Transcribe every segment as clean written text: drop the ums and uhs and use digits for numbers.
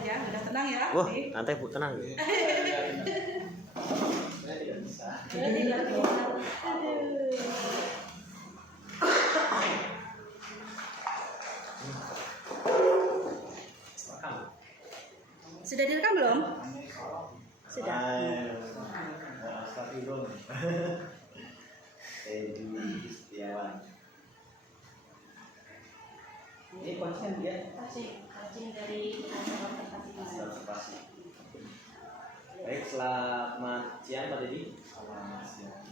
aja, udah tenang ya. Wah, santai Bu, tenang. Saya tidak bisa. Jadi lagi. Aduh. Sudah direkam belum? Sudah. Astagfirullah. Edi Setiawan. Ini konsen dia Kancing dari observasi. Baik, selamat siang Pak Dedi. Selamat siang.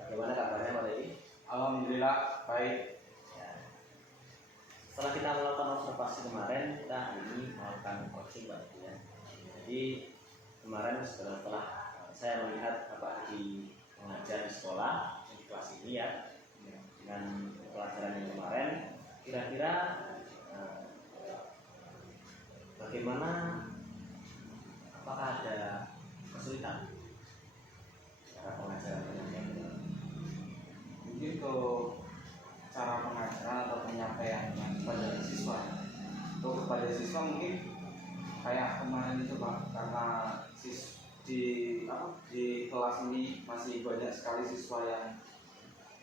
Bagaimana kabarnya Pak Dedi? Alhamdulillah baik. Ya. Setelah kita melakukan observasi kemarin, kita hari ini melakukan coaching Pak Dedi ya. Jadi kemarin setelah saya melihat Bapak Dedi mengajar di sekolah di kelas ini ya, dengan pelajaran yang kemarin, kira-kira bagaimana, apakah ada kesulitan cara pengajaran yang Mungkin untuk cara pengajaran atau penyampaiannya kepada siswa. Untuk kepada siswa mungkin kayak kemarin itu Pak, karena di kelas ini masih banyak sekali siswa yang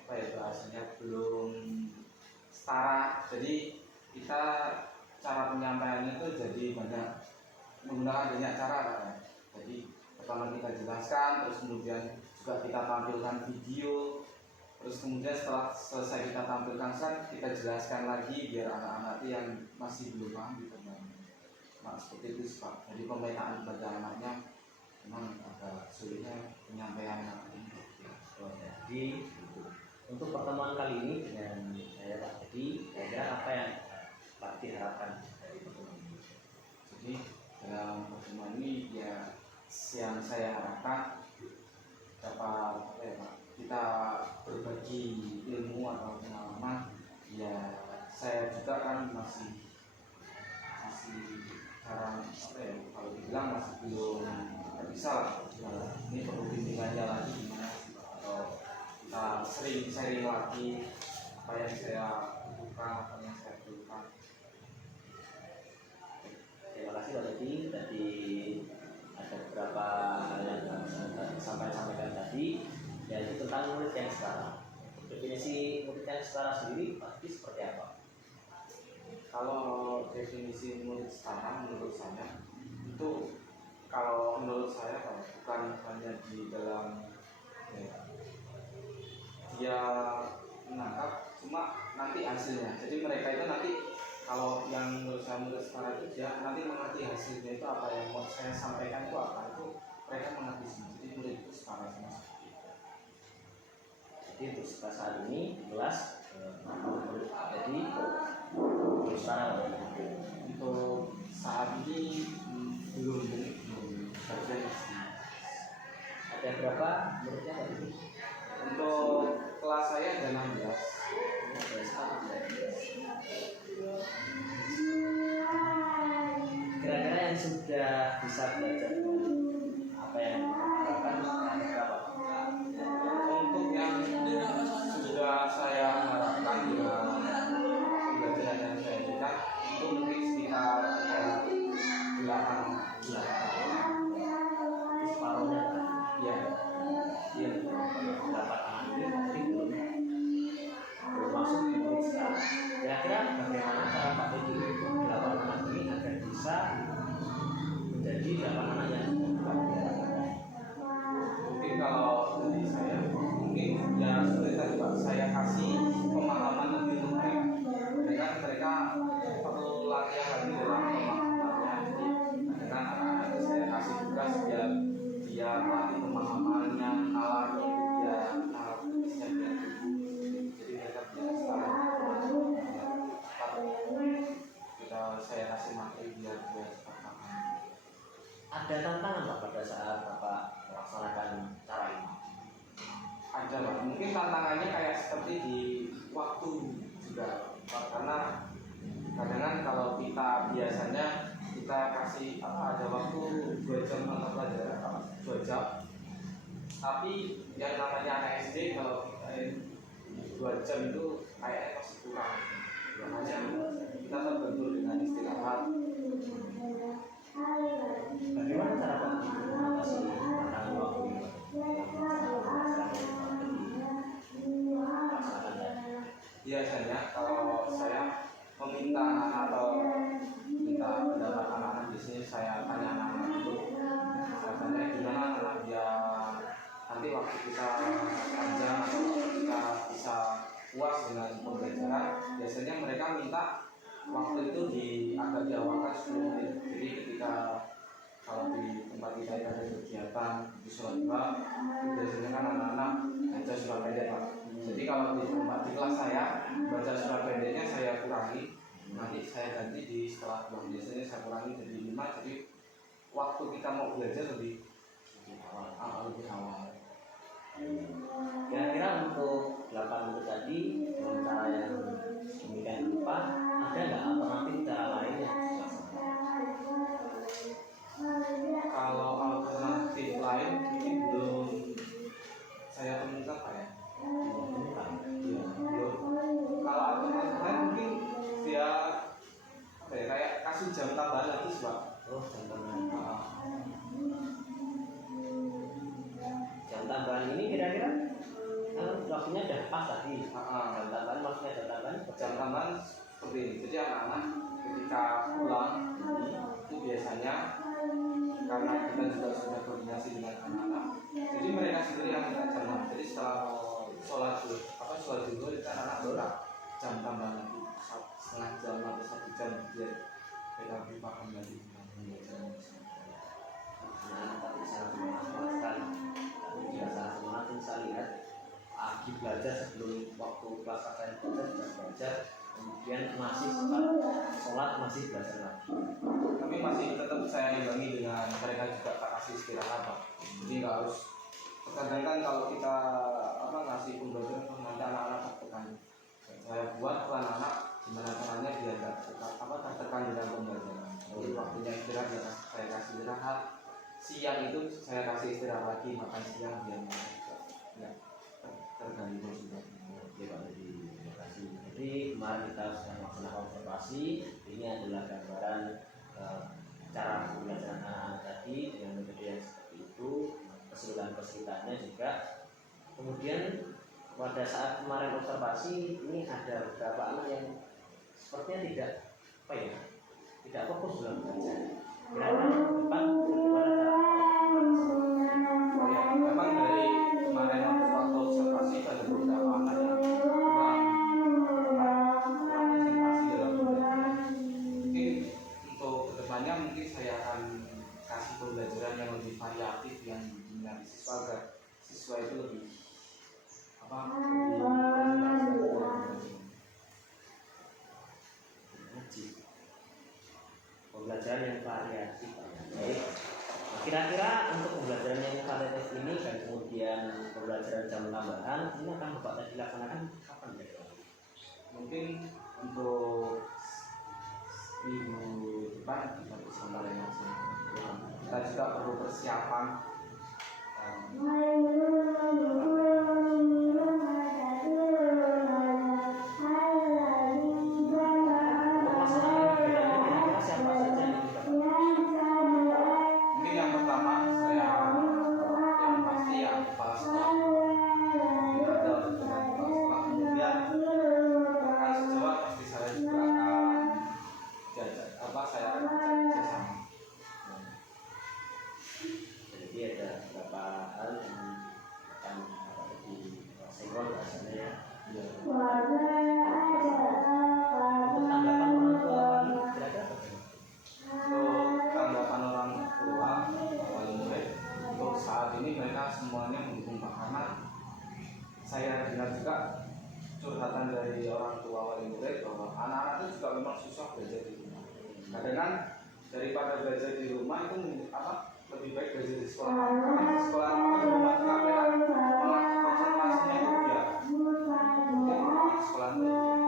bahasanya belum setara. Jadi kita cara penyampaiannya itu jadi menggunakan banyak cara Pak. Jadi pertama kita jelaskan, terus kemudian juga kita tampilkan video, terus kemudian setelah selesai kita tampilkan kita jelaskan lagi biar anak-anak yang masih belum paham gitu. Nah, seperti itu Pak. Jadi pemetaan pada anaknya memang agak sulitnya penyampaiannya ini. Jadi untuk pertemuan kali ini dengan saya Pak Dedi, kira-kira apa yang Pak diharapkan dari pertemuan ini? Jadi dalam pertemuan ini ya yang saya harapkan dapat kita berbagi ilmu atau pengalaman. Ya saya juga kan masih sekarang kalau dibilang masih belum bisa lah. Ini perlu bimbingannya lagi gimana atau kita sering sharing lagi apa yang saya butuhkan, apa yang saya perlukan. Terima kasih Pak Dedi. Tadi ada beberapa hal yang sampaikan tadi, yaitu tentang murid yang setara. Definisi murid yang setara sendiri pasti seperti apa? Kalau definisi murid setara menurut saya itu, kalau menurut saya bukan hanya di dalam dia menangkap, cuma nanti hasilnya. Jadi mereka itu nanti, kalau yang menurut saya murid setara itu dia nanti mengerti hasilnya itu apa yang mau saya sampaikan itu apa, itu mereka mengerti semua. Jadi murid itu setara semua. Jadi untuk saat ini kelas jadi setara. Untuk saat ini belum terjadi. Ada berapa muridnya Pak Dedi? Untuk kelas saya ada 16. Kira-kira yang sudah bisa belajar apa yang diharapkan berapa? Untuk yang sudah saya harapkan ya pembelajaran yang saya berikan itu mungkin sekitar 8 Separuhnya ya. dia dapat anak ini belum masuk di murid sekarang. Kira-kira bagaimana cara Pak Dedi untuk 8 anak ini agar bisa menjadi 8 anak yang diharapkan? Mungkin kalau dari saya mungkin ya seperti tadi Pak, saya kasih pemahaman lebih untuk mereka perlu latihan lagi dalam pemahamannya. Dengan anak-anak saya kasih tugas biar dia melatih pemahamannya, nalar dia bisa biar jadi mereka bisa selalu kita saya kasih materi biar dia cepat paham. Ada tantangan Pak pada saat Bapak melaksanakan cara ini? Ada Pak, mungkin tantangannya kayak seperti di waktu juga Pak, karena kadang kalau kita biasanya kita kasih ada waktu 2 jam mata pelajaran 2 jam, tapi yang namanya anak SD kalau kita 2 jam itu kayaknya masih kurang. Makanya kita terbentur dengan istirahat itu agak diawalkan 10 menit. Jadi ketika kalau di tempat kita ada kegiatan di sholat Jumat, biasanya kan anak-anak baca surah pendek Pak. Jadi kalau di tempat di kelas saya baca surah pendeknya saya kurangi, nanti saya ganti di setelah pulang. Biasanya saya kurangi jadi 5, jadi waktu kita mau belajar lebih awal. Kira-kira untuk 8 menit tadi dengan cara yang demikian rupa, ada nggak alternatif cara lain yang dilaksanakan? Kalau alternatif lain mungkin belum saya temukan Pak ya. Iya, belum. Kalau alternatif lain mungkin dia apa ya, kayak kasih jam tambahan lagi sih Pak. Oh, jam tambahan. Jam tambahan ini kira-kira waktunya udah pas tadi. Jam tambahan maksudnya Jam tambahan seperti ini. Jadi anak-anak ketika pulang itu biasanya karena kita juga sudah koordinasi dengan anak-anak, jadi mereka sendiri yang minta jam. Jadi setelah sholat dulu kita anak minta jam tambahan lagi setengah jam atau 1 jam biar mereka lebih paham lagi. Tapi sangat semangat sekali. Tapi juga sangat semangat saya lihat Agi belajar sebelum waktu kelas KKN belajar, kemudian masih sholat masih belajar lagi. Tapi masih tetap saya imbangi dengan mereka juga tak kasih istirahat Pak. Jadi nggak harus terkadang kan kalau kita ngasih pembelajaran nanti anak-anak tertekan. Saya buat pelan anak gimana caranya biar tertekan dengan pembelajaran. Jadi waktunya istirahat ya saya kasih istirahat. Siang itu saya kasih istirahat lagi, makan siang biar mereka ya terganggu juga. Oke Pak, terima kasih. Jadi kemarin kita sudah melaksanakan observasi. Ini adalah gambaran cara pembelajaran anak-anak tadi dengan metode yang seperti itu, kesulitan-kesulitannya juga. Kemudian pada saat kemarin observasi ini ada beberapa anak yang sepertinya tidak fokus dalam belajar. Kira-kira depan Memang dari kemarin waktu observasi ada beberapa anak yang kurang konsentrasi dalam belajar. Mungkin untuk kedepannya mungkin saya akan kasih pembelajaran yang lebih variatif yang diminati siswa agar siswa itu lebih pembelajaran yang variatif. Baik. Kira-kira untuk pembelajaran yang variatif ini dan kemudian pembelajaran jam tambahan ini akan Bapak tadi laksanakan kapan ya? mungkin untuk minggu depan kita bisa mulai langsung. Kita juga perlu persiapan. Kira-kira siapa saja yang Mungkin yang pertama yang pasti ya kepala sekolah. Kita ada dengan kepala sekolah. Kemudian rekan sejawat pasti saya juga akan saya akan kerjasama. Jadi ada beberapa hal yang akan disenggol bahasanya ya. Untuk tanggapan orang tua kira-kira bagaimana? Untuk tanggapan orang tua wali murid untuk saat ini mereka semuanya mendukung Pak, karena saya dengar juga curhatan dari orang tua wali murid bahwa anak-anak itu juga memang susah belajar di rumah. Kadang kan daripada belajar di rumah itu lebih baik belajar di sekolah. Karena di sekolah di rumah juga mereka malah konsentrasinya itu ya mungkin di sekolah itu